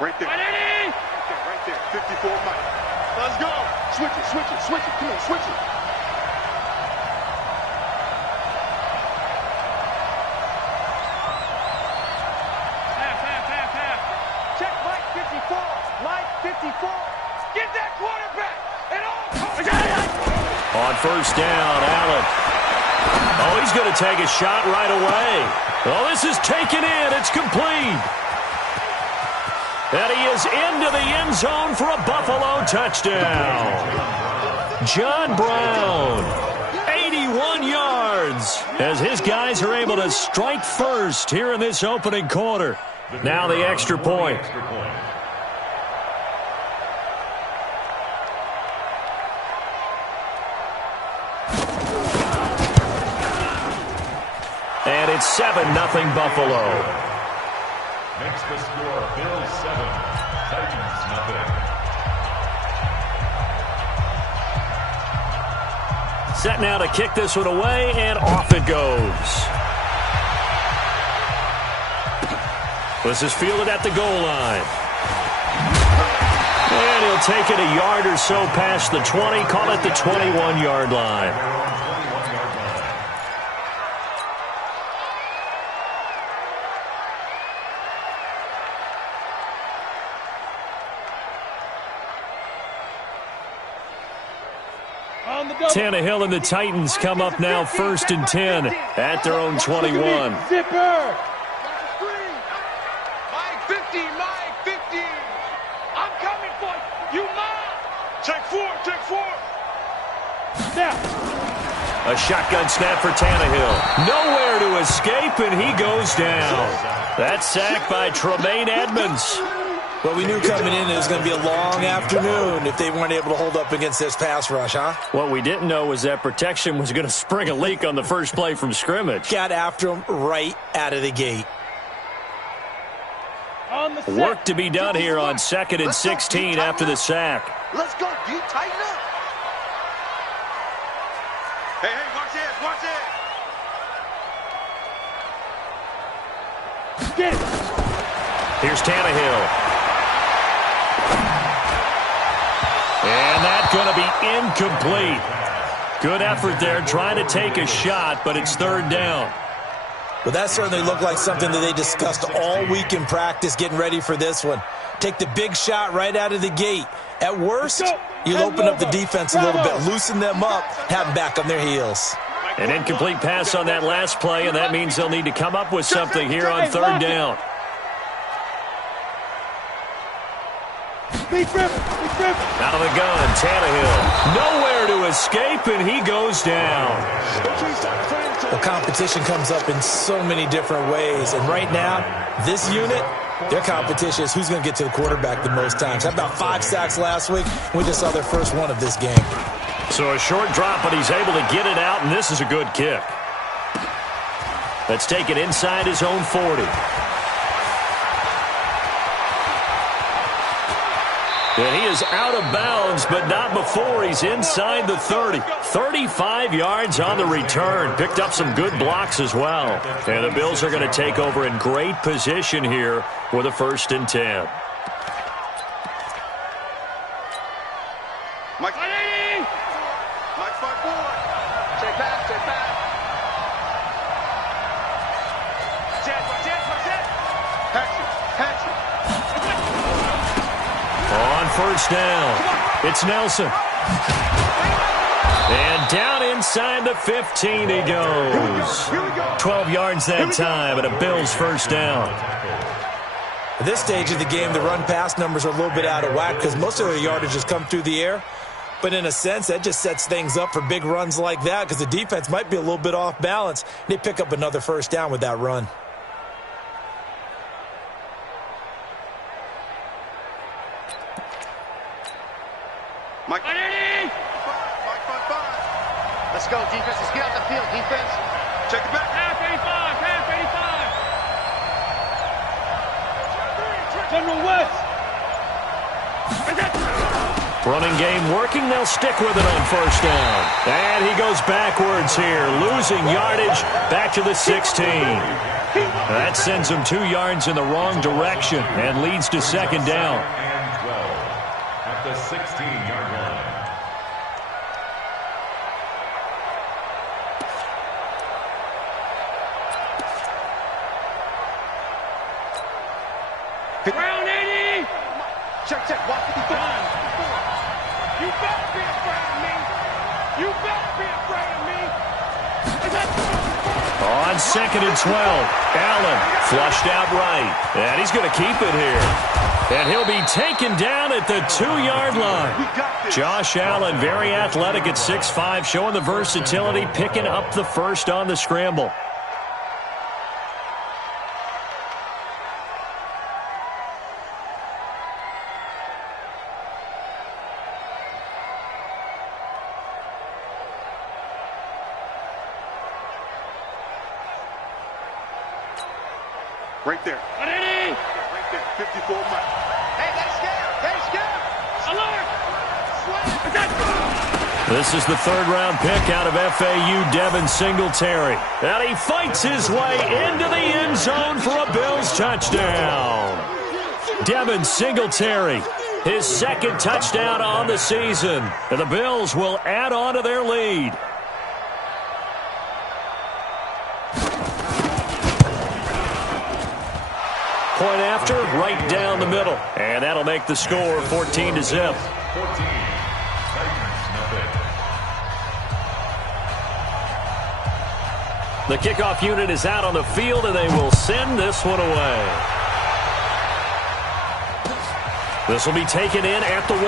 Right there. Right there. 54 Mike. Let's go. Switch it. Come on, switch it. Pass. Check Mike 54. Mike 54. Get that quarterback. And all. On first down, Allen. Oh, he's going to take a shot right away. Oh, this is taken in. It's complete. And he is into the end zone for a Buffalo touchdown. John Brown, 81 yards, as his guys are able to strike first here in this opening quarter. Now the extra point. And it's 7-0 Buffalo. Makes the score Bills 7, Titans nothing. Set now to kick this one away, and off it goes. This is fielded at the goal line. And he'll take it a yard or so past the 20, call it the 21-yard line. Tannehill and the Titans come up now 1st and 10 at their own 21. Zipper. Mike 50. I'm coming for you. Mike. Check four. Now. A shotgun snap for Tannehill. Nowhere to escape, and he goes down. That sack by Tremaine Edmonds. Well, we knew coming in it was going to be a long afternoon if they weren't able to hold up against this pass rush, huh? What we didn't know was that protection was going to spring a leak on the first play from scrimmage. Got after him right out of the gate. Work to be done here on 2nd and 16 after the sack. Let's go. Do you tighten up? Hey, watch this. Get it. Here's Tannehill. And that's going to be incomplete. Good effort there trying to take a shot, but it's 3rd down. Well, that certainly looked like something that they discussed all week in practice getting ready for this one. Take the big shot right out of the gate. At worst, you'll open up the defense a little bit, loosen them up, have them back on their heels. An incomplete pass on that last play, and that means they'll need to come up with something here on 3rd down. Out of the gun, Tannehill. Nowhere to escape, and he goes down. The competition comes up in so many different ways. And right now, this unit, their competition is who's going to get to the quarterback the most times. How about 5 sacks last week? We just saw their first one of this game. So a short drop, but he's able to get it out, and this is a good kick. Let's take it inside his own 40. And he is out of bounds, but not before he's inside the 30. 35 yards on the return. Picked up some good blocks as well. And the Bills are going to take over in great position here with a 1st and 10. Mike 5-4. Check back. Patch it. On first down, it's Nelson. And down inside the 15 he goes. 12 yards that time, and a Bills 1st down. At this stage of the game, the run-pass numbers are a little bit out of whack because most of their yardage has come through the air. But in a sense, that just sets things up for big runs like that because the defense might be a little bit off balance. They pick up another 1st down with that run. Mike 5. Let's go, defense. Let's get out the field, defense. Check it back. Half 85. General West. Running game working. They'll stick with it on 1st down. And he goes backwards here, losing yardage back to the 16. That sends him 2 yards in the wrong direction and leads to second down. And 12 at the 16-yard line. Round 80! Check, check. Watch the defense. You better be afraid of me! You better be afraid of me! On 2nd and 12, Allen flushed out right. And he's going to keep it here. And he'll be taken down at the 2-yard line. Josh Allen, very athletic at 6'5", showing the versatility, picking up the first on the scramble. Right there. Ready? Right there. 54 Mike. Hey, they scared! They scared! Alert! This is the 3rd-round pick out of FAU, Devin Singletary. And he fights his way into the end zone for a Bills touchdown. Devin Singletary, his 2nd touchdown on the season. And the Bills will add on to their lead. Point after, right down the middle. And that'll make the score 14-0. 14. Titans, nothing. The kickoff unit is out on the field, and they will send this one away. This will be taken in at the 1.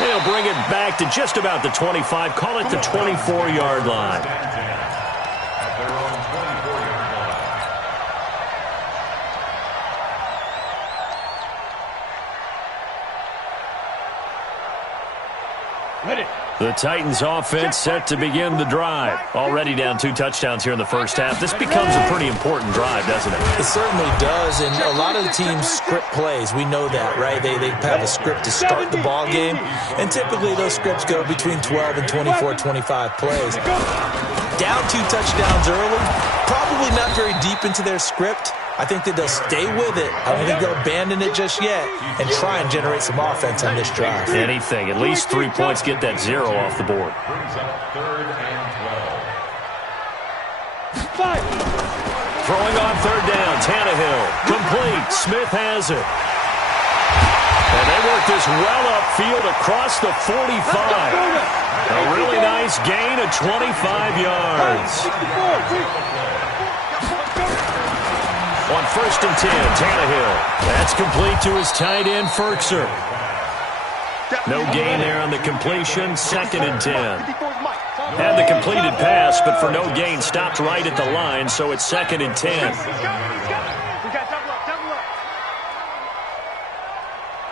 They'll bring it back to just about the 25, call it the 24-yard line. At their own 24-yard line. Ready? The Titans offense set to begin the drive. Already down 2 touchdowns here in the first half. This becomes a pretty important drive, doesn't it? It certainly does, and a lot of the teams script plays. We know that, right? They have a script to start the ball game, and typically those scripts go between 12 and 24, 25 plays. Down 2 touchdowns early, probably not very deep into their script. I think that they'll stay with it. I don't think they'll abandon it just yet and try and generate some offense on this drive. Anything. At least 3 points, get that 0 off the board. Brings up 3rd and 12. Five! Throwing on 3rd down, Tannehill. Complete. Smith has it. And they work this well upfield across the 45. A really nice gain of 25 yards. On 1st and 10, Tannehill. That's complete to his tight end, Ferkser. No gain there on the completion, 2nd and 10. Had the completed pass, but for no gain, stopped right at the line, so it's 2nd and 10. We got double up, double up.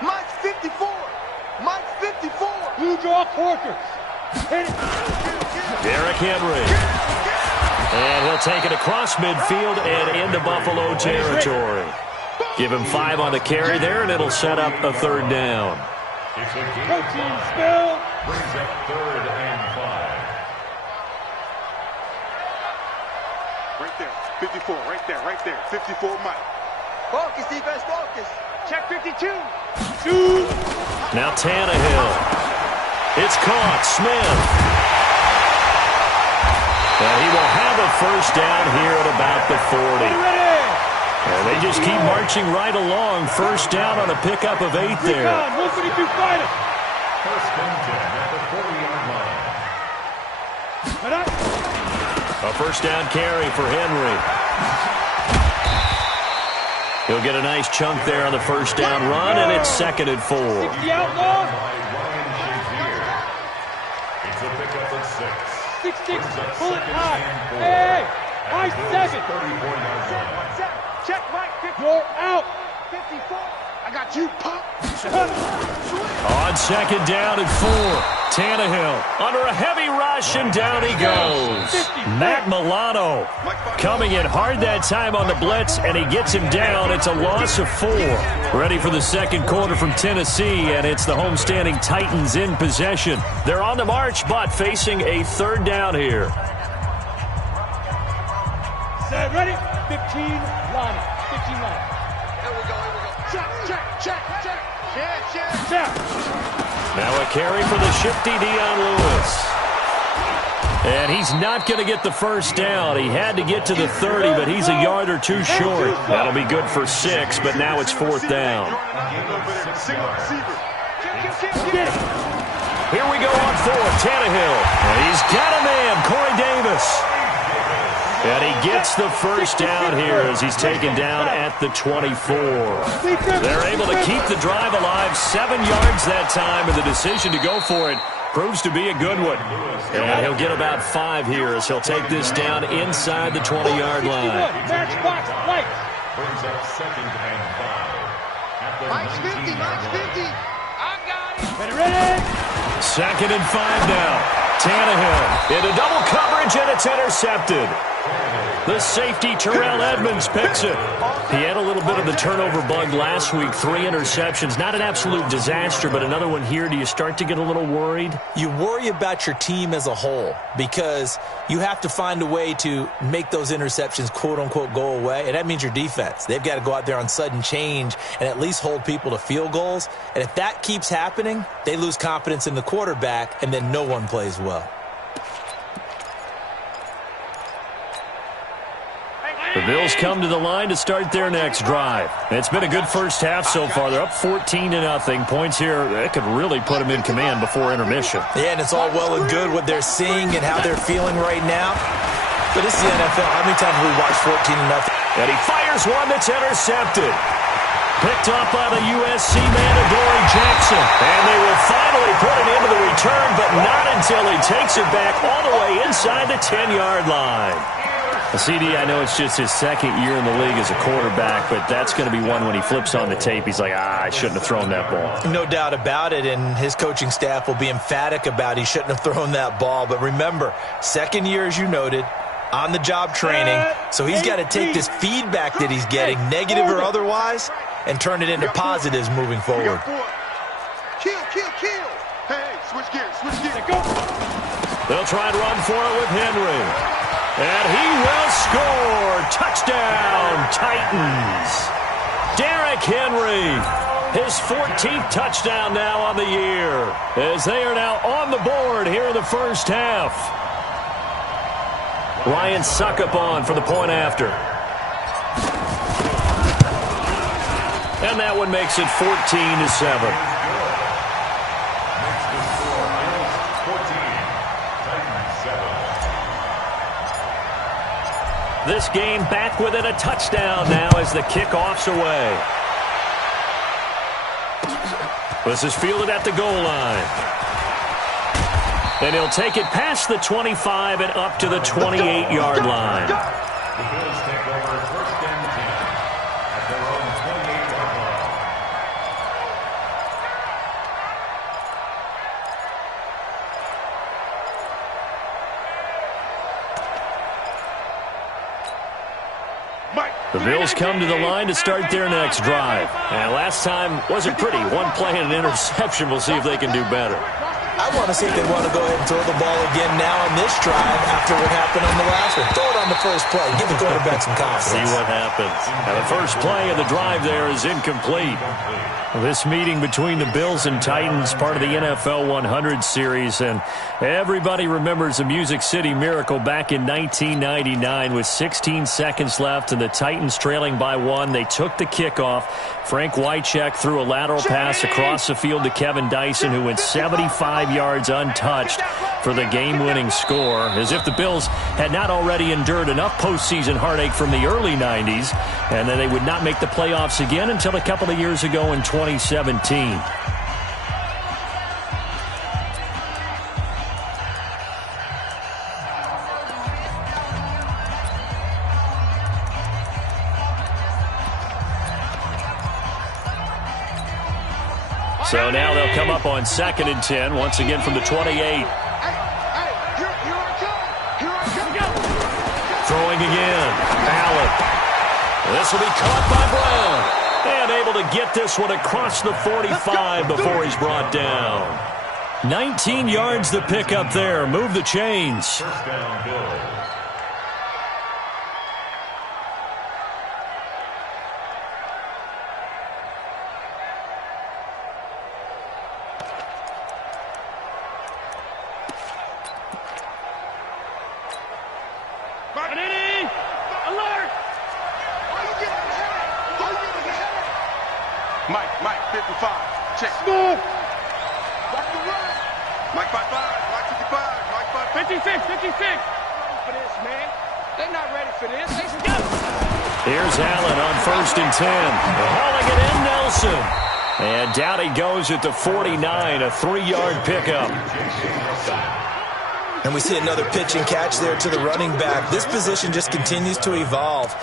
Mike's 54. Mike's 54. Blue draw Corker. Hit it. Derrick Henry. And he'll take it across midfield and into Buffalo territory. Give him 5 on the carry there, and it'll set up a 3rd down. It's a game. Protein spill. Brings up 3rd and 5. Right there. 54. Right there. Right there. 54 Mike. Focus, defense. Focus. Check 52. Now Tannehill. It's caught. Smith. And he will have a 1st down here at about the 40. And they just keep marching right along. 1st down on a pickup of 8 there. 152 fighter. 1st and 10 at the 40-yard line. A 1st down carry for Henry. He'll get a nice chunk there on the 1st down run, and it's 2nd and 4. 60 outlaw. It's a pickup of 6. 6-6. Pull it high. Hey, high 7. 34-yard line. Check Mike. You're out. 54. I got you, Pop. On 2nd down and 4. Tannehill under a heavy rush, and down he goes. Matt Milano coming in hard that time on the blitz, and he gets him down. It's a loss of 4. Ready for the 2nd quarter from Tennessee, and it's the homestanding Titans in possession. They're on the march, but facing a 3rd down here. ready? 15 line. 15 line. Here we go. Check. Now a carry for the shifty Dion Lewis. And he's not going to get the first down. He had to get to the 30, but he's a yard or two short. That'll be good for 6, but now it's 4th down. Here we go on 4th. Tannehill. And he's got a man, Corey Davis. And he gets the first down here as he's taken down at the 24. They're able to keep the drive alive. 7 yards that time, and the decision to go for it proves to be a good one. And he'll get about 5 here as he'll take this down inside the 20-yard line. Matchbox light. Brings up 2nd and 5. Mike's 50. I got it. Ready? 2nd and 5 now. Tannehill into double coverage, and it's intercepted. The safety, Terrell Edmonds, picks it. He had a little bit of the turnover bug last week. 3 interceptions. Not an absolute disaster, but another one here. Do you start to get a little worried? You worry about your team as a whole because you have to find a way to make those interceptions, quote-unquote, go away, and that means your defense. They've got to go out there on sudden change and at least hold people to field goals. And if that keeps happening, they lose confidence in the quarterback, and then no one plays well. The Bills come to the line to start their next drive. It's been a good first half so far. They're up 14-0. Points here, that could really put them in command before intermission. Yeah, and it's all well and good what they're seeing and how they're feeling right now. But this is the NFL. How many times have we watched 14-0? And he fires one that's intercepted. Picked up by the USC man, Adoree Jackson. And they will finally put it into the return, but not until he takes it back all the way inside the 10-yard line. CD, I know it's just his 2nd year in the league as a quarterback, but that's going to be one when he flips on the tape. He's like, I shouldn't have thrown that ball. No doubt about it, and his coaching staff will be emphatic about he shouldn't have thrown that ball. But remember, 2nd year, as you noted, on-the-job training, so he's got to take this feedback that he's getting, negative or otherwise, and turn it into positives moving forward. Kill. Hey, switch gears. Go. They'll try and run for it with Henry. And he will score. Touchdown, Titans. Derrick Henry, his 14th touchdown now on the year, as they are now on the board here in the first half. Ryan Suckup on for the point after. And that one makes it 14-7. This game back within a touchdown now as the kickoff's away. This is fielded at the goal line. And he'll take it past the 25 and up to the 28-yard line. The Bills take over 1st and 10 at their own 28-yard line. The Bills come to the line to start their next drive. And last time wasn't pretty. One play and an interception. We'll see if they can do better. I want to see if they want to go ahead and throw the ball again now on this drive after what happened on the last one. Throw it on the first play. Give the quarterback some confidence. See what happens. Now the first play of the drive there is incomplete. This meeting between the Bills and Titans, part of the NFL 100 series, and everybody remembers the Music City Miracle back in 1999 with 16 seconds left and the Titans trailing by 1. They took the kickoff. Frank Wycheck threw a lateral pass across the field to Kevin Dyson, who went 75 yards untouched for the game-winning score, as if the Bills had not already endured enough postseason heartache from the early 90s, and then they would not make the playoffs again until a couple of years ago in 2017. So now they'll come up on 2nd and 10, once again from the 28. Throwing again. Allen. This will be caught by Brown. And able to get this one across the 45 before he's brought down. 19 yards to pick up there. Move the chains. First down, Bills. Check. Move. Watch the run. Mike 5'5", Mike 55, Mike 5'5". 56. For this, man. They're not ready for this. They should go. Here's Allen on 1st and 10. Hauling it in, Nelson. And down he goes at the 49, a 3-yard pickup. And we see another pitch and catch there to the running back. This position just continues to evolve.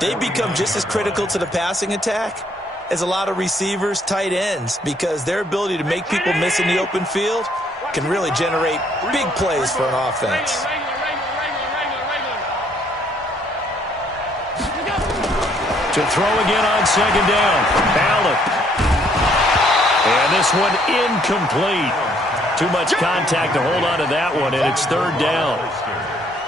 They become just as critical to the passing attack as a lot of receivers, tight ends, because their ability to make people miss in the open field can really generate big plays for an offense. To throw again on 2nd down. Allen. And this one incomplete. Too much contact to hold on to that one, and it's 3rd down.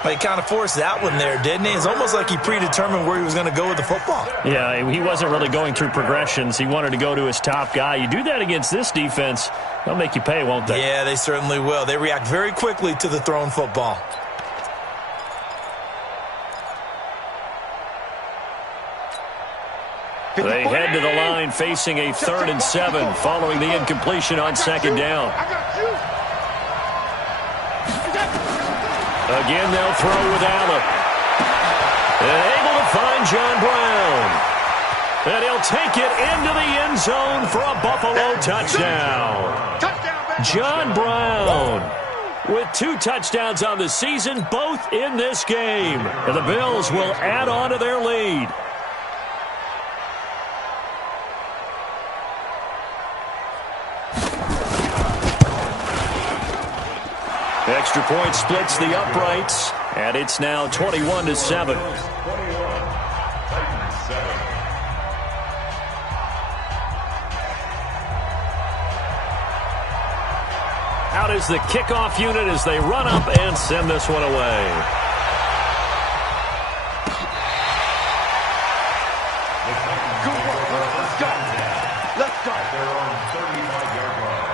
Well, he kind of forced that one there, didn't he? It's almost like he predetermined where he was going to go with the football. Yeah, he wasn't really going through progressions. He wanted to go to his top guy. You do that against this defense, they'll make you pay, won't they? Yeah, they certainly will. They react very quickly to the thrown football. They head to the line facing a 3rd and 7 following the incompletion on 2nd down. Again, they'll throw with Allen. And able to find John Brown. And he'll take it into the end zone for a Buffalo touchdown. John Brown with 2 touchdowns on the season, both in this game. And the Bills will add on to their lead. Extra point splits the uprights, and it's now 21-7. Out is the kickoff unit as they run up and send this one away. Let's go. They're on 35-yard line.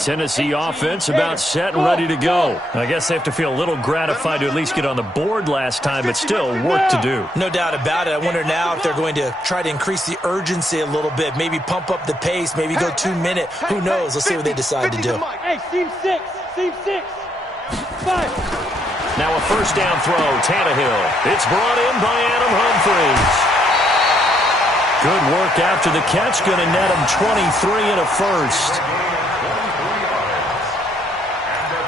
Tennessee offense about set and ready to go. I guess they have to feel a little gratified to at least get on the board last time, but still work to do. No doubt about it. I wonder now if they're going to try to increase the urgency a little bit, maybe pump up the pace, maybe go 2-minute. Who knows? Let's see what they decide to do. Hey, seam 6. 5. Now a 1st down throw, Tannehill. It's brought in by Adam Humphries. Good work after the catch, going to net him 23 and a 1st.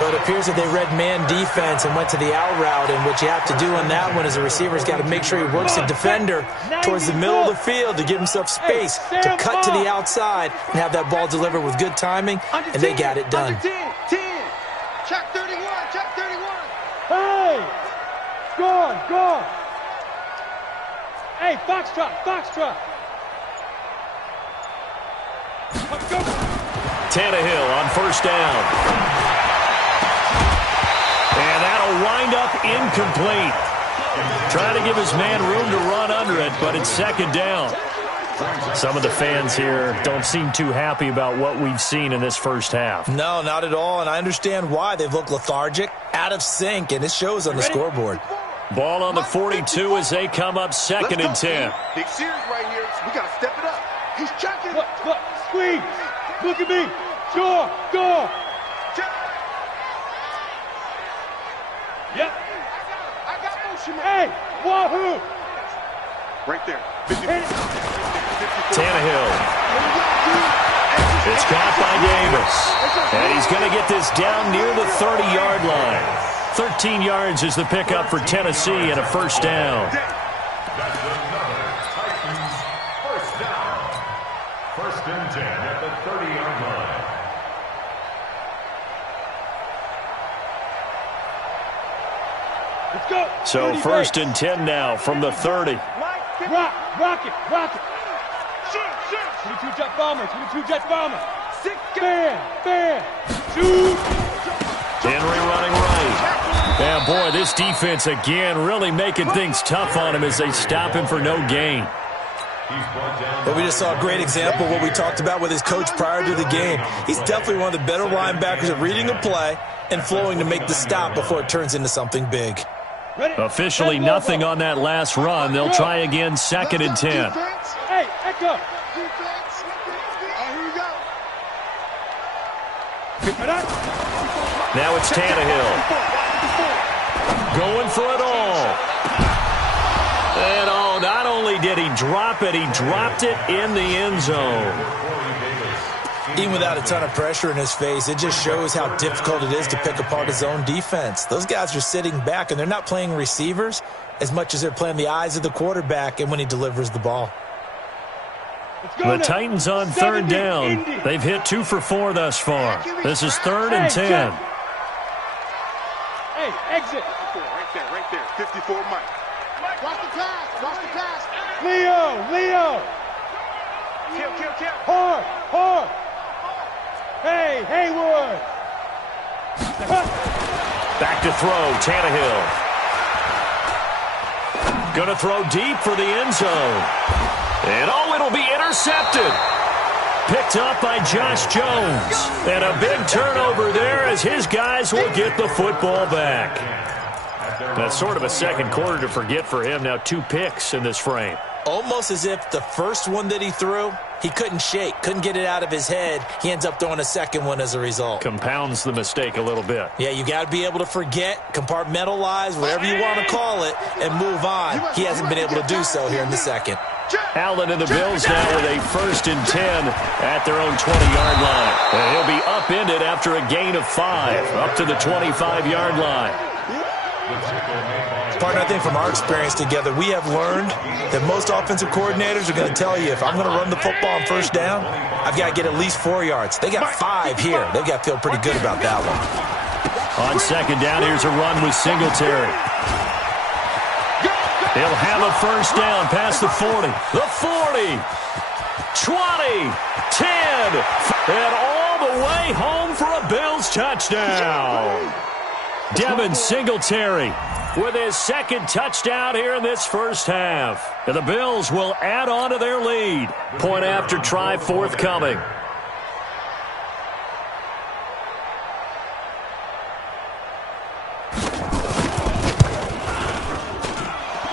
But it appears that they read man defense and went to the out route, and what you have to do on that one is the receiver's got to make sure he works the defender towards the middle of the field to give himself space to cut to the outside and have that ball delivered with good timing, and they got it done. 10. Check 31. Hey! Go. Hey, Foxtrot. Let's go. Tannehill on 1st down. And that'll wind up incomplete. Trying to give his man room to run under it, but it's 2nd down. Some of the fans here don't seem too happy about what we've seen in this first half. No, not at all, and I understand why. They've looked lethargic, out of sync, and it shows on the scoreboard. Ball on the 42 as they come up 2nd and 10. Big series right here. We got to step it up. He's checking. Look, squeeze. Look at me. Sure, go. Yep. I got motion. Hey, wahoo. Right there. Tannehill. It's caught by Davis. And he's going to get this down near the 30-yard line. 13 yards is the pickup for Tennessee and a 1st down. That's another Titans 1st down. 1st and 10 at the 30-yard line. Let's go. So 1st and 10 now from the 30. Rock it. 22 jet bomber. Bam. Shoot. Henry running right. Yeah, boy, this defense again really making things tough on him as they stop him for no gain. But we just saw a great example of what we talked about with his coach prior to the game. He's definitely one of the better linebackers at reading a play and flowing to make the stop before it turns into something big. Officially nothing on that last run. They'll try again, 2nd and 10. Hey, echo. Now it's Tannehill. Going for it all. And oh, not only did he drop it, he dropped it in the end zone. Even without a ton of pressure in his face, it just shows how difficult it is to pick apart his own defense. Those guys are sitting back, and they're not playing receivers as much as they're playing the eyes of the quarterback and when he delivers the ball. The Titans on 3rd down. They've hit 2 for 4 thus far. This is 3rd and 10. Hey, exit. Right there. 54 Mike. Watch the pass. Leo. Kill. Hard. Hey, Haywood. Back to throw, Tannehill. Gonna throw deep for the end zone. And oh, it'll be intercepted. Picked up by Josh Jones. And a big turnover there as his guys will get the football back. That's sort of a second quarter to forget for him. Now 2 picks in this frame. Almost as if the first one that he threw, he couldn't get it out of his head. He ends up throwing a second one as a result. Compounds the mistake a little bit. Yeah, you got to be able to forget, compartmentalize, whatever you want to call it, and move on. He hasn't been able to do so here in the second. Allen and the Bills now with a 1st and 10 at their own 20-yard line. And he'll be upended after a gain of 5 up to the 25-yard line. Partner, I think from our experience together, we have learned that most offensive coordinators are going to tell you, if I'm going to run the football on 1st down, I've got to get at least 4 yards. They got 5 here. They've got to feel pretty good about that one. On 2nd down, here's a run with Singletary. He'll have a 1st down past the 40. The 40, 20, 10, and all the way home for a Bills touchdown. Devin Singletary with his 2nd touchdown here in this first half. And the Bills will add on to their lead. Point after try forthcoming.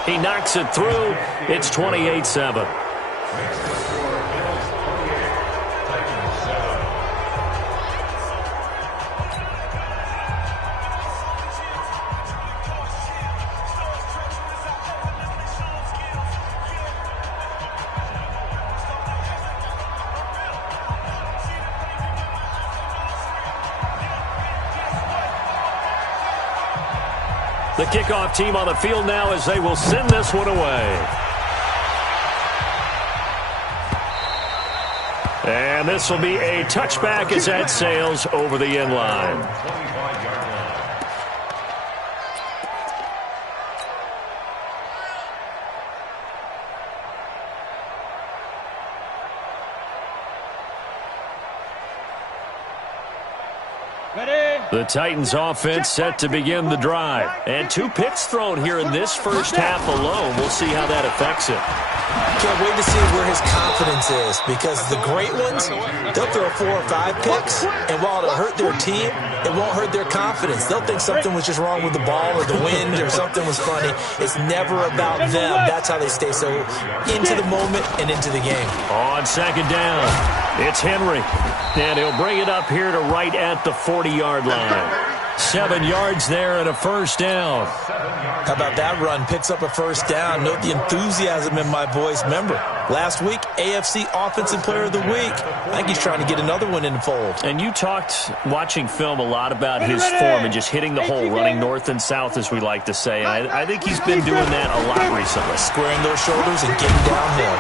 He knocks it through. It's 28-7. The kickoff team on the field now as they will send this one away. And this will be a touchback as that sails over the end line. The Titans offense set to begin the drive. And 2 picks thrown here in this first half alone. We'll see how that affects it. Can't wait to see where his confidence is, because the great ones, they'll throw 4 or 5 picks, and while it'll hurt their team, it won't hurt their confidence. They'll think something was just wrong with the ball or the wind or something was funny. It's never about them. That's how they stay so into the moment and into the game. On 2nd down, it's Henry. And he'll bring it up here to right at the 40-yard line. 7 yards there and a 1st down. How about that run? Picks up a 1st down. Note the enthusiasm in my voice. Remember, last week, AFC Offensive Player of the Week. I think he's trying to get another one in the fold. And you talked, watching film, a lot about his form and just hitting the hole, running north and south, as we like to say. I think he's been doing that a lot recently. Squaring those shoulders and getting downhill.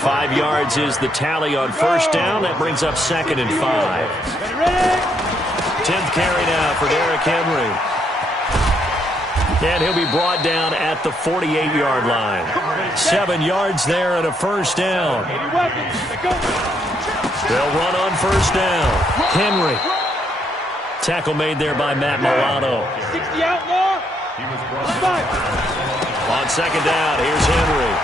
5 yards is the tally on 1st down. That brings up 2nd and 5. 10th carry now for Derrick Henry. And he'll be brought down at the 48-yard line. 7 yards there and a 1st down. They'll run on 1st down. Henry. Tackle made there by Matt Milano. 60 out more. On second down, here's Henry.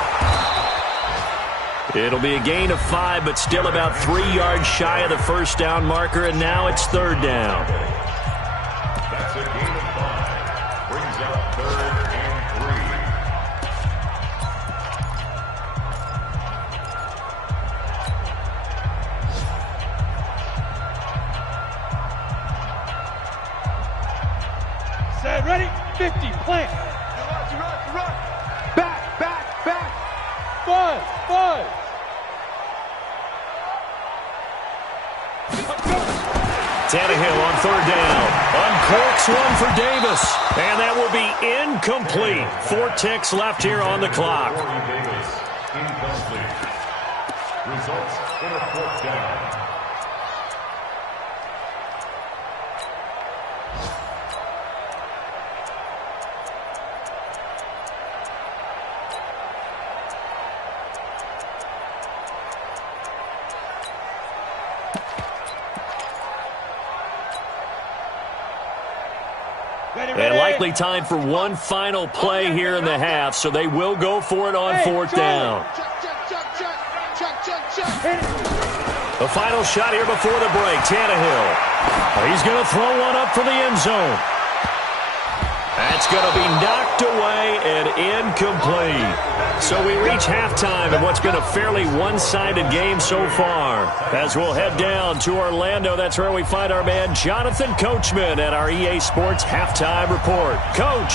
It'll be a gain of 5, but still about 3 yards shy of the first down marker, and now it's third down. That's a gain of 5. Brings up 3rd and 3. Set, ready, 50, plant. Run. Back. Five. Tannehill on third down. Uncorks one for Davis. And that will be incomplete. 4 ticks left here on the clock. Davis, incomplete. Results in a 4th down. And likely time for one final play here in the half, so they will go for it on 4th down. The final shot here before the break, Tannehill. He's going to throw one up for the end zone. That's going to be knocked away and incomplete. So we reach halftime in what's been a fairly one-sided game so far. As we'll head down to Orlando, that's where we find our man Jonathan Coachman at our EA Sports Halftime Report. Coach.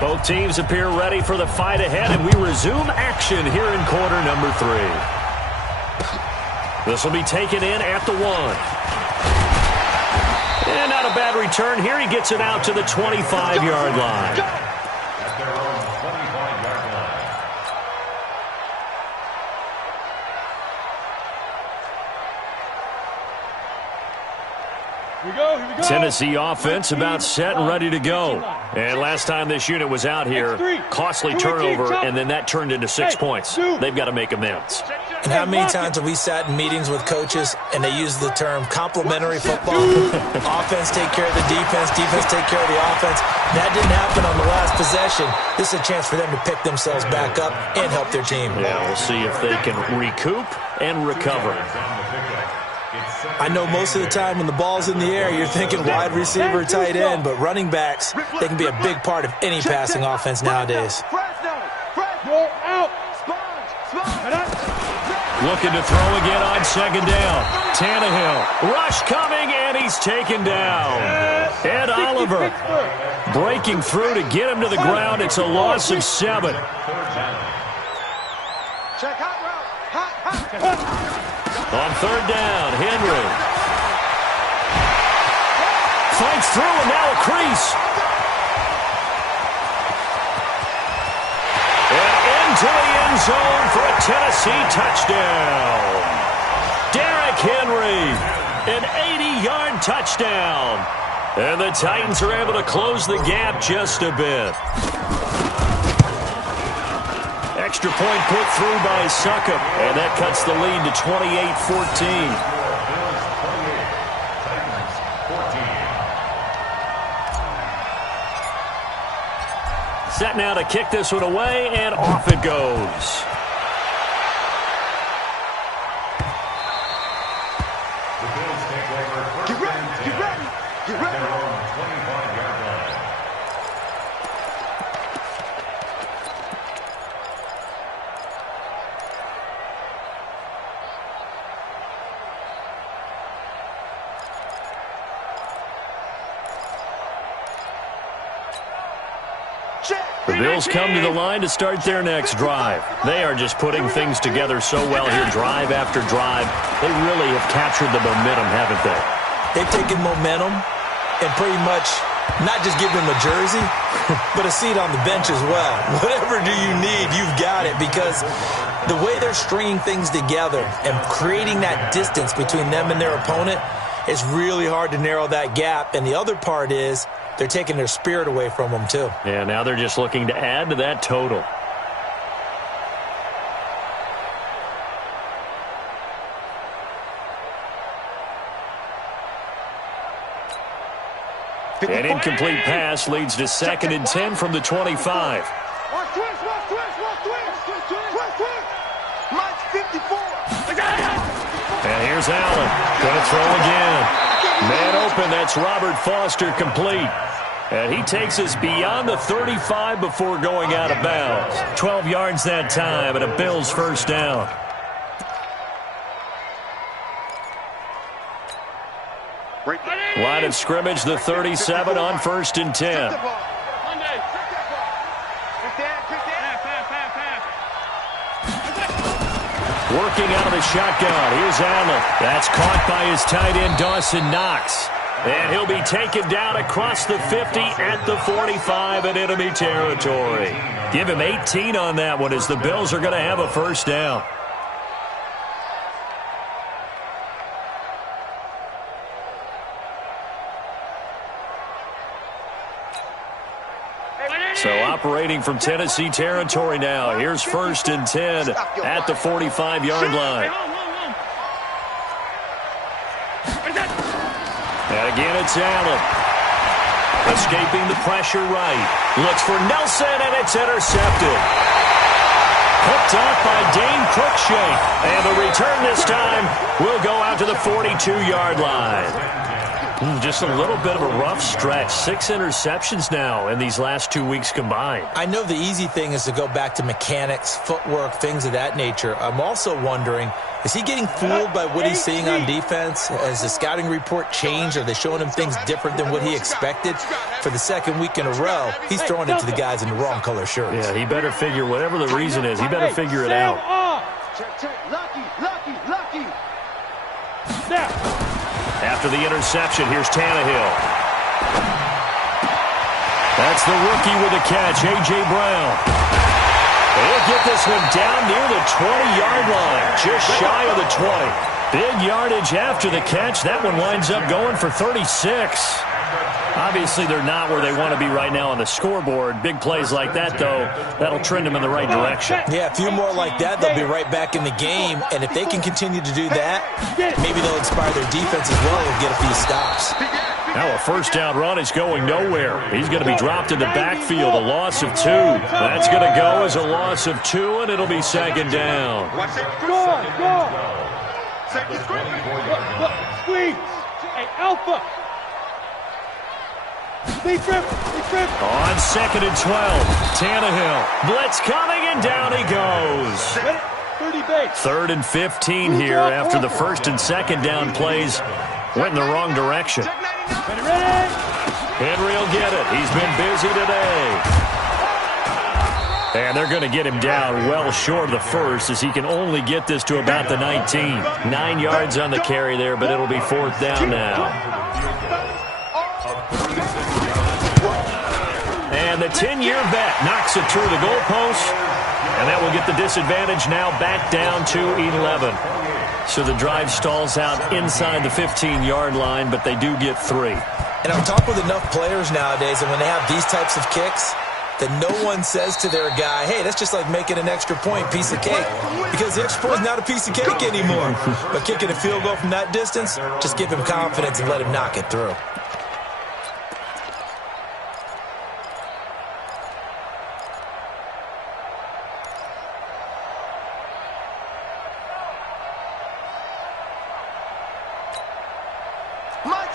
Both teams appear ready for the fight ahead, and we resume action here in quarter number 3. This will be taken in at the 1. And not a bad return here. He gets it out to the 25-yard line. At their own 25-yard line. Here we go. Tennessee offense about set and ready to go. And last time this unit was out here, costly turnover, and then that turned into 6 points. They've got to make amends. And how many times have we sat in meetings with coaches and they use the term complementary football? Offense take care of the defense take care of the offense. That didn't happen on the last possession. This is a chance for them to pick themselves back up and help their team. Yeah, we'll see if they can recoup and recover. I know most of the time when the ball's in the air, you're thinking wide receiver, tight end, but running backs, they can be a big part of any passing offense nowadays. You're out. Looking to throw again on second down. Tannehill, rush coming, and he's taken down. Ed Oliver breaking through to get him to the ground. It's a loss of 7. On third down, Henry fights through, and now a crease. And into the end zone for a Tennessee touchdown. Derrick Henry, an 80-yard touchdown. And the Titans are able to close the gap just a bit. Extra point put through by Succop, and that cuts the lead to 28-14. Set now to kick this one away, and off it goes. The Bills take over first and 10 at their own 25-yard line. The Bills come to the line to start their next drive. They are just putting things together so well here, drive after drive. They really have captured the momentum, haven't they? They've taken momentum and pretty much not just give them a jersey, but a seat on the bench as well. Whatever do you need, you've got it, because the way they're stringing things together and creating that distance between them and their opponent, it's really hard to narrow that gap. And the other part is they're taking their spirit away from them, too. Yeah, now they're just looking to add to that total. An incomplete pass leads to 2nd and 10 from the 25. Mike 54. And here's Allen. Going to throw again. Man open, that's Robert Foster complete. And he takes us beyond the 35 before going out of bounds. 12 yards that time, and a Bills first down. Line of scrimmage, the 37 on 1st and 10. Working out of the shotgun. Here's Allen. That's caught by his tight end, Dawson Knox. And he'll be taken down across the 50 at the 45 in enemy territory. Give him 18 on that one as the Bills are going to have a first down. So operating from Tennessee territory now. Here's 1st and 10 at the 45-yard line. And again, it's Allen. Escaping the pressure right. Looks for Nelson, and it's intercepted. Picked off by Dane Cruikshank. And the return this time will go out to the 42-yard line. Just a little bit of a rough stretch. 6 interceptions now in these last 2 weeks combined. I know the easy thing is to go back to mechanics, footwork, things of that nature. I'm also wondering, is he getting fooled by what he's seeing on defense? Has the scouting report changed? Are they showing him things different than what he expected? For the 2nd week in a row, he's throwing it to the guys in the wrong color shirts. Yeah, he better figure, whatever the reason is, he better figure it out. Lucky. After the interception, here's Tannehill. That's the rookie with a catch, A.J. Brown. He'll get this one down near the 20-yard line, just shy of the 20. Big yardage after the catch. That one winds up going for 36. Obviously, they're not where they want to be right now on the scoreboard. Big plays like that, though, that'll trend them in the right direction. Yeah, a few more like that, they'll be right back in the game. And if they can continue to do that, maybe they'll inspire their defense as well and get a few stops. Now a first down run is going nowhere. He's going to be dropped in the backfield, a loss of 2. That's going to go as a loss of 2, and it'll be 2nd down. Go. Squeeze. Hey, Alpha. On 2nd and 12, Tannehill. Blitz coming, and down he goes. 3rd and 15 here after the 1st and 2nd down plays went in the wrong direction. Henry will get it. He's been busy today. And they're going to get him down well short of the first as he can only get this to about the 19. 9 yards on the carry there, but it'll be 4th down now. And the 10-year vet knocks it through the goalpost, and that will get the disadvantage now back down to 11. So the drive stalls out inside the 15-yard line, but they do get 3. And I'm talking with enough players nowadays, and when they have these types of kicks, that no one says to their guy, hey, that's just like making an extra point, piece of cake. Because the extra point is not a piece of cake anymore. But kicking a field goal from that distance, just give him confidence and let him knock it through.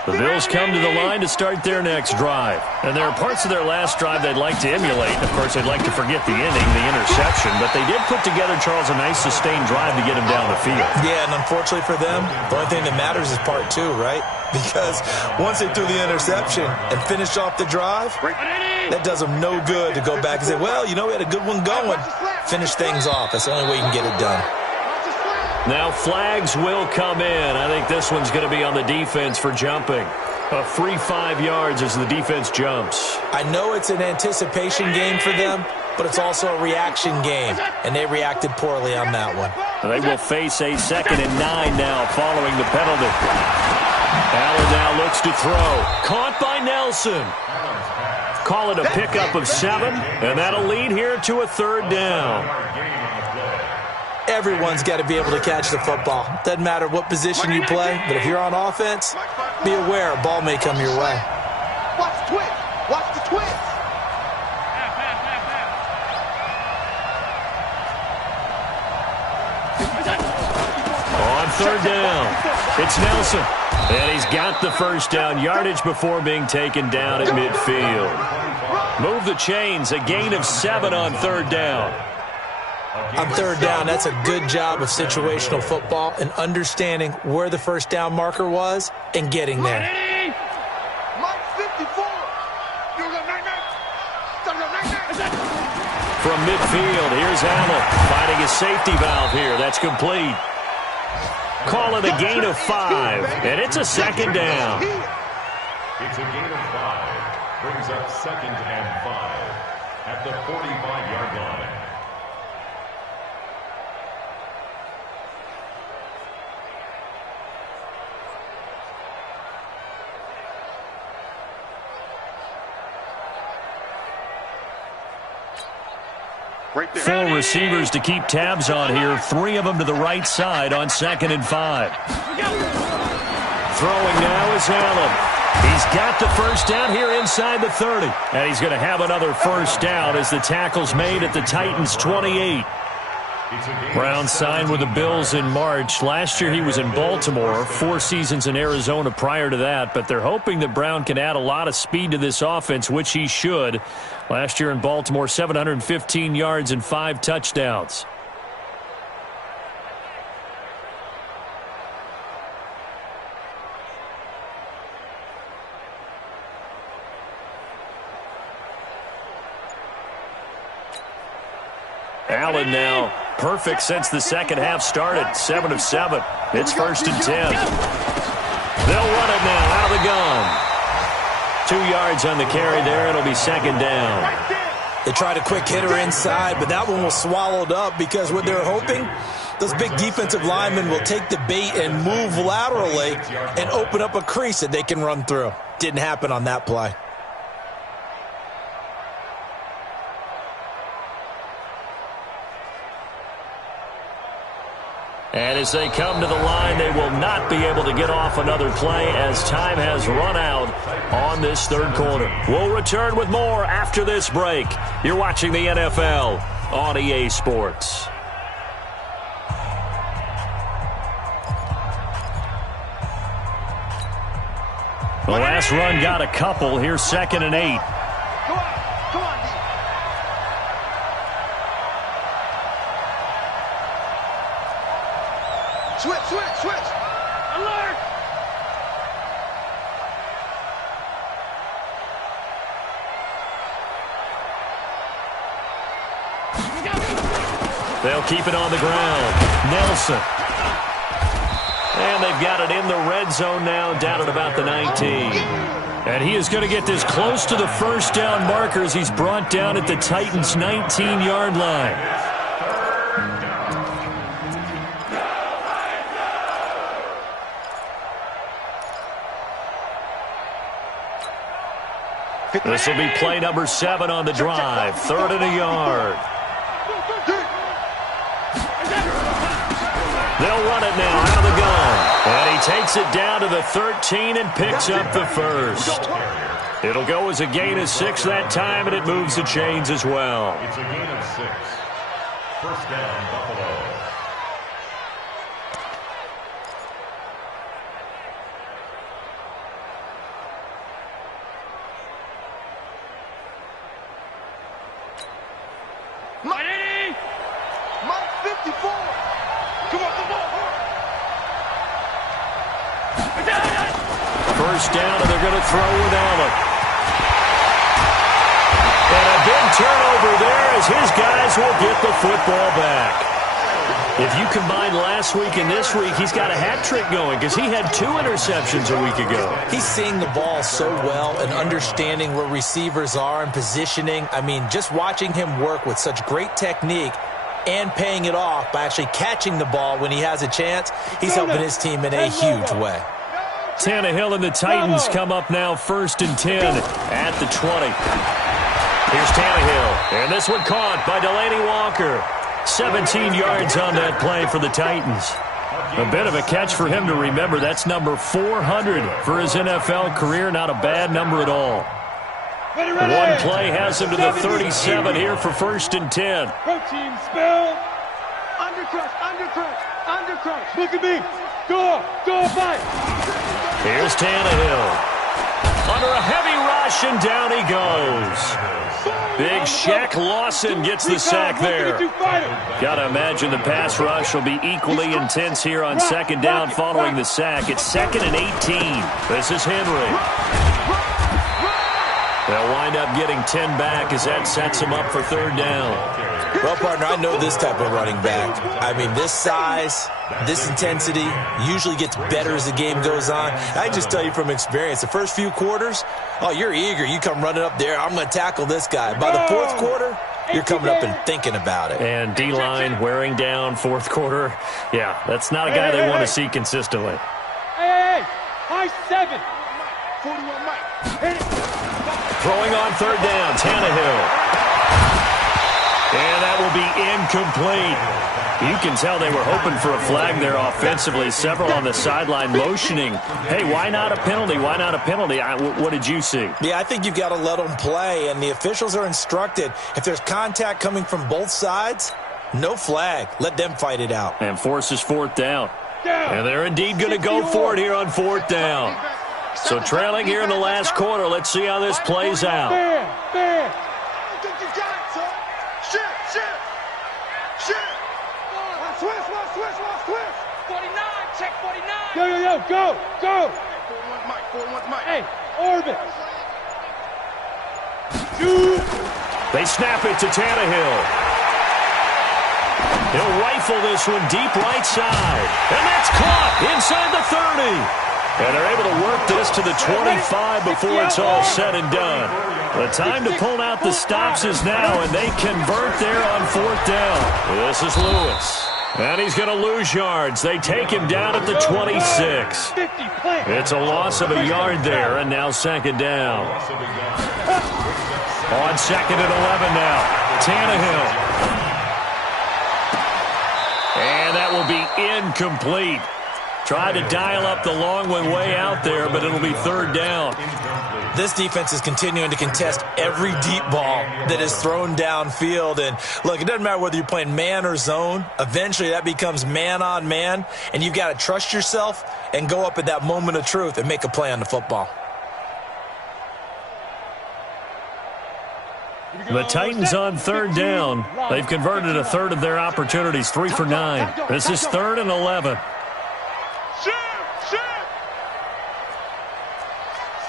The Bills come to the line to start their next drive. And there are parts of their last drive they'd like to emulate. Of course, they'd like to forget the inning, the interception. But they did put together, Charles, a nice sustained drive to get him down the field. Yeah, and unfortunately for them, the only thing that matters is part 2, right? Because once they threw the interception and finished off the drive, that does them no good to go back and say, well, you know, we had a good one going. Finish things off. That's the only way you can get it done. Now flags will come in. I think this one's going to be on the defense for jumping. A free 5 yards as the defense jumps. I know it's an anticipation game for them, but it's also a reaction game, and they reacted poorly on that one. They will face a 2nd and 9 now following the penalty. Allen now looks to throw. Caught by Nelson. Call it a pickup of 7, and that'll lead here to a 3rd down. Everyone's got to be able to catch the football. Doesn't matter what position you play, but if you're on offense, be aware a ball may come your way. twitch. Watch the twitch. On third down, it's Nelson. And he's got the first down yardage before being taken down at midfield. Move the chains, a gain of 7 on third down. On third down, that's a good job of situational football and understanding where the first down marker was and getting there. Mike 54. From midfield, here's Allen finding his safety valve here. That's complete. Call it a gain of 5, and it's a second down. It's a gain of 5. Brings up 2nd and 5 at the 45-yard line. Right there. 4 receivers to keep tabs on here. 3 of them to the right side on 2nd and 5. Throwing now is Allen. He's got the first down here inside the 30. And he's going to have another first down as the tackle's made at the Titans' 28. Brown signed with the Bills in March. Last year he was in Baltimore, 4 seasons in Arizona prior to that. But they're hoping that Brown can add a lot of speed to this offense, which he should. Last year in Baltimore, 715 yards and 5 touchdowns. Allen now perfect since the second half started. 7 of 7. It's 1st and 10. They'll run it now out of the gun. 2 yards on the carry there. It'll be 2nd down. They tried a quick hitter inside, but that one was swallowed up because what they're hoping, those big defensive linemen will take the bait and move laterally and open up a crease that they can run through. Didn't happen on that play. And as they come to the line, they will not be able to get off another play as time has run out on this third quarter. We'll return with more after this break. You're watching the NFL on EA Sports. The last run got a couple. Here's 2nd and 8. Switch. Alert! They'll keep it on the ground. Nelson. And they've got it in the red zone now, down at about the 19. And he is going to get this close to the first down markers. He's brought down at the Titans' 19-yard line. This will be play number 7 on the drive. 3rd and a yard. They'll run it now out of the gun. And he takes it down to the 13 and picks up the first. It'll go as a gain of 6 that time, and it moves the chains as well. It's a gain of 6. First down, Buffalo. Mike 54. Come on. First down, and they're going to throw with Allen. And a big turnover there as his guys will get the football back. If you combine last week and this week, he's got a hat trick going because he had 2 interceptions a week ago. He's seeing the ball so well and understanding where receivers are and positioning. I mean, just watching him work with such great technique and paying it off by actually catching the ball when he has a chance, he's helping his team in a huge way. Tannehill and the Titans come up now 1st and 10 at the 20. Here's Tannehill, and this one caught by Delaney Walker. 17 yards on that play for the Titans. A bit of a catch for him to remember. That's number 400 for his NFL career. Not a bad number at all. One play has him to the 37 here for 1st and 10. Protein spell. Undercrush, undercrush, undercrush. Look at me. Go, fight. Here's Tannehill. Under a heavy rush, and down he goes. Big Shaq Lawson gets the sack there. Got to imagine the pass rush will be equally intense here on 2nd down following the sack. It's 2nd and 18. This is Henry. They'll wind up getting 10 back as that sets them up for 3rd down. Well, partner, I know this type of running back. I mean, this size, this intensity usually gets better as the game goes on. I just tell you from experience, the first few quarters, oh, you're eager. You come running up there, I'm going to tackle this guy. By the 4th quarter, you're coming up and thinking about it. And D-line wearing down 4th quarter. Yeah, that's not a guy they want to see consistently. Hey, high 7. 41 Mike. Hit it. Throwing on 3rd down, Tannehill. And that will be incomplete. You can tell they were hoping for a flag there offensively. Several on the sideline motioning. Hey, why not a penalty? Why not a penalty? What did you see? Yeah, I think you've got to let them play, and the officials are instructed. If there's contact coming from both sides, no flag. Let them fight it out. And forces 4th down. And they're indeed going to go for it here on 4th down. So trailing here in the last quarter. Let's see how this plays out. Fair. Switch. 49, check 49. Go. 4-1 Mike. Hey, orbit. They snap it to Tannehill. He'll rifle this one deep right side. And that's caught inside the 30. And they're able to work this to the 25 before it's all said and done. The time to pull out the stops is now, and they convert there on 4th down. This is Lewis. And he's going to lose yards. They take him down at the 26. It's a loss of a yard there, and now 2nd down. On 2nd and 11 now. Tannehill. And that will be incomplete. Tried to dial up the long one way out there, but it'll be 3rd down. This defense is continuing to contest every deep ball that is thrown downfield. And, look, it doesn't matter whether you're playing man or zone. Eventually, that becomes man-on-man, and you've got to trust yourself and go up at that moment of truth and make a play on the football. The Titans on 3rd down. They've converted a third of their opportunities, 3 for 9. This is 3rd and 11.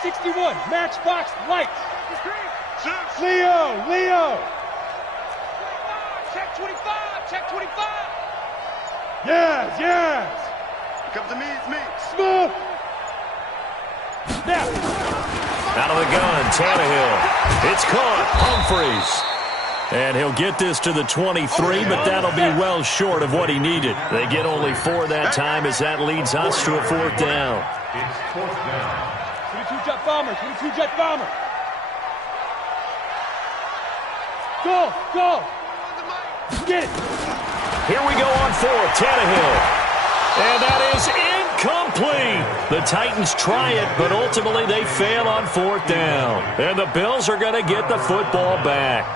61, matchbox lights. Leo. Check 25. Yes. Here comes the me. Smooth. Now. Out of the gun, Tannehill. It's caught. Humphreys. And he'll get this to the 23, but that'll be well short of what he needed. They get only 4 that time as that leads us to a 4th down. It's 4th down. 22 jet bomber. Go. Get it. Here we go on 4th, Tannehill. And that is incomplete. The Titans try it, but ultimately they fail on 4th down. And the Bills are going to get the football back.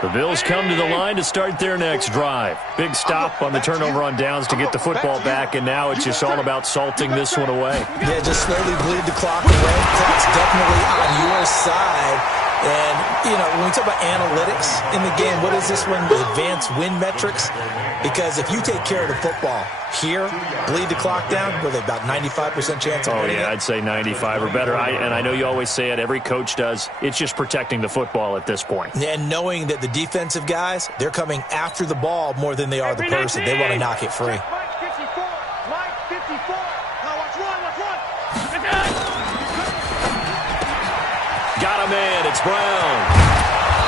The Bills come to the line to start their next drive. Big stop on the turnover on downs to get the football back, and now it's just all about salting this one away. Yeah, just slowly bleed the clock away. Clock's definitely on your side. And, when we talk about analytics in the game, what is this one? Advanced win metrics? Because if you take care of the football here, bleed the clock down, with about 95% chance of winning. I'd say 95 or better. And I know you always say it, every coach does. It's just protecting the football at this point. And knowing that the defensive guys, they're coming after the ball more than they are the person. They want to knock it free. Mike 54. Now watch one. Got a man. It's Brown.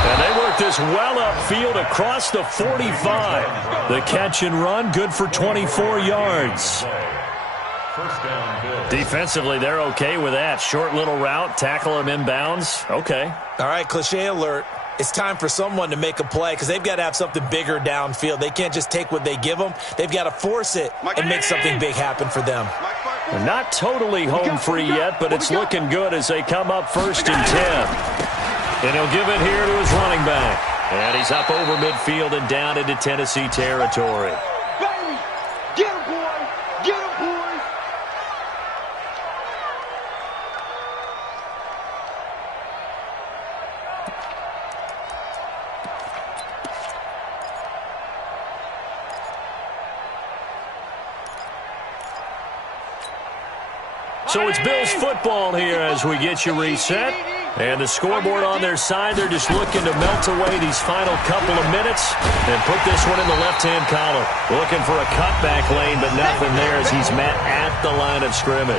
And they work this well upfield across the 45. The catch and run, good for 24 yards. First down, Bills. Defensively, they're okay with that. Short little route, tackle him inbounds. Okay. All right, cliche alert. it's time for someone to make a play because they've got to have something bigger downfield. They can't just take what they give them. They've got to force it and make something big happen for them. They're not totally home free yet, but it's looking good as they come up 1st and 10. And he'll give it here to his running back. And he's up over midfield and down into Tennessee territory. Baby, get him, boy. Get him, boy. So it's Bills football here as we get you reset. And the scoreboard on their side, they're just looking to melt away these final couple of minutes and put this one in the left-hand column. Looking for a cutback lane, but nothing there as he's met at the line of scrimmage.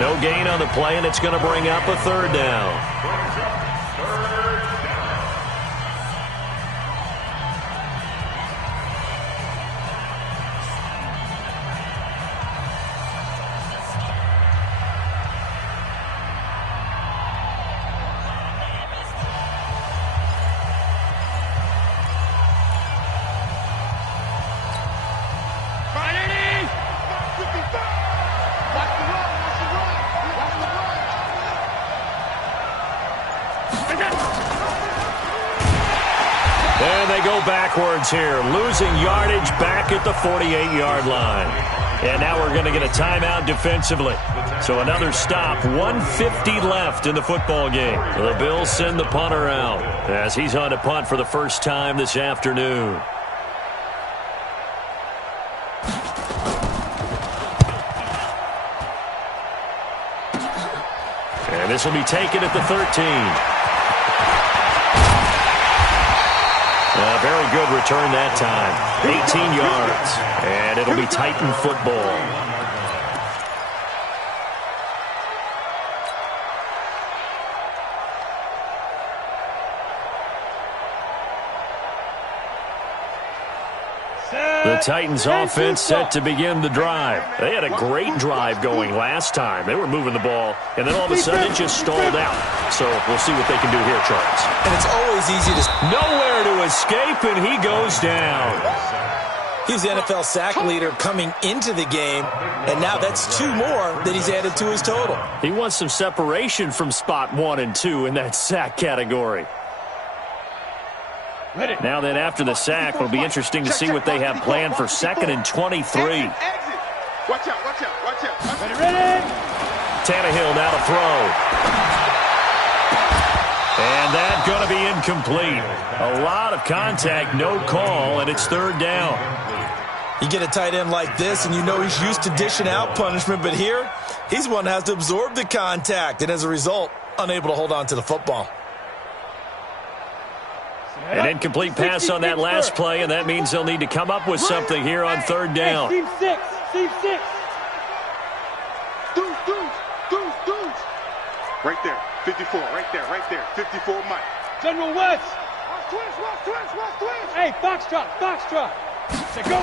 No gain on the play, and it's going to bring up a 3rd down. And they go backwards here, losing yardage back at the 48-yard line. And now we're going to get a timeout defensively. So another stop, 1:50 left in the football game. The Bills send the punter out as he's on to punt for the first time this afternoon. And this will be taken at the 13. A very good return that time. 18 yards. And it'll be Titan football. The Titans offense set to begin the drive. They had a great drive going last time. They were moving the ball, and then all of a sudden it just stalled out. So we'll see what they can do here, Charles. And it's always easy to... Nowhere to escape, and he goes down. He's the NFL sack leader coming into the game, and now that's 2 more that he's added to his total. He wants some separation from spot 1 and 2 in that sack category. Now then, after the sack, it'll be interesting to see what they have planned for 2nd and 23. Watch out, watch out, watch out. Ready? Tannehill now to throw. And that's going to be incomplete. A lot of contact, no call, and it's 3rd down. You get a tight end like this, and you know he's used to dishing out punishment, but here, he's one that has to absorb the contact, and as a result, unable to hold on to the football. An incomplete pass on that last play, and that means they'll need to come up with something here on 3rd down. Team 6. Deuce. Right there, 54, right there, 54 Mike. General West. Watch twist. Hey, Foxtrot. Say go.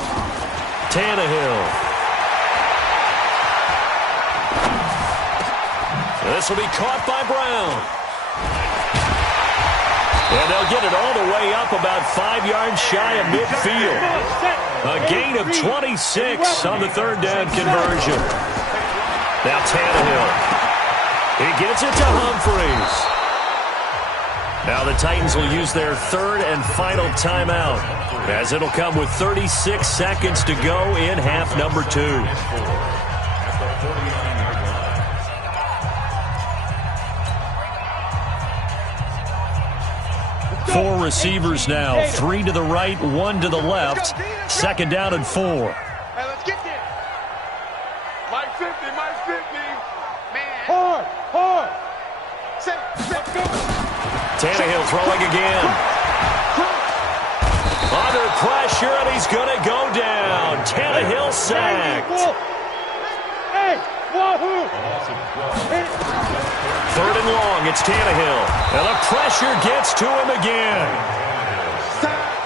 Tannehill. This will be caught by Brown. And they'll get it all the way up about 5 yards shy of midfield. A gain of 26 on the 3rd down conversion. Now Tannehill. He gets it to Humphreys. Now the Titans will use their 3rd and final timeout, as it'll come with 36 seconds to go in half number 2. 4 receivers now, 3 to the right, 1 to the left. 2nd down and 4. Hey, let's get there. Mike 50. Man. Hard. Let's go. Tannehill throwing again. Under pressure, and he's going to go down. Tannehill sacked. Hey, wahoo. 3rd and long, it's Tannehill. And the pressure gets to him again. Sack.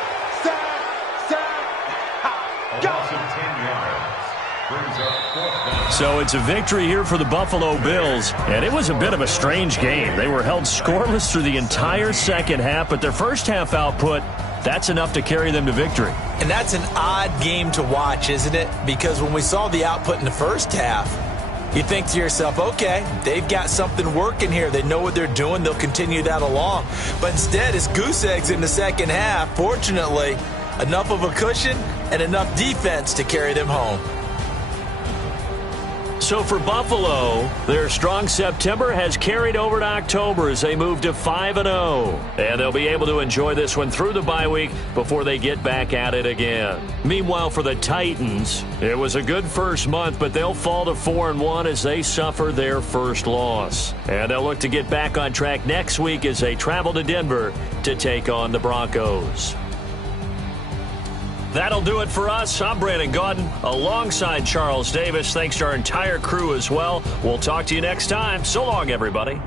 brings up 4th down. So it's a victory here for the Buffalo Bills, and it was a bit of a strange game. They were held scoreless through the entire second half, but their first half output, that's enough to carry them to victory. And that's an odd game to watch, isn't it? Because when we saw the output in the first half, you think to yourself, okay, they've got something working here. They know what they're doing. They'll continue that along. But instead, it's goose eggs in the second half. Fortunately, enough of a cushion and enough defense to carry them home. So for Buffalo, their strong September has carried over to October as they move to 5-0. And they'll be able to enjoy this one through the bye week before they get back at it again. Meanwhile, for the Titans, it was a good first month, but they'll fall to 4-1 as they suffer their first loss. And they'll look to get back on track next week as they travel to Denver to take on the Broncos. That'll do it for us. I'm Brandon Gaudin alongside Charles Davis. Thanks to our entire crew as well. We'll talk to you next time. So long, everybody.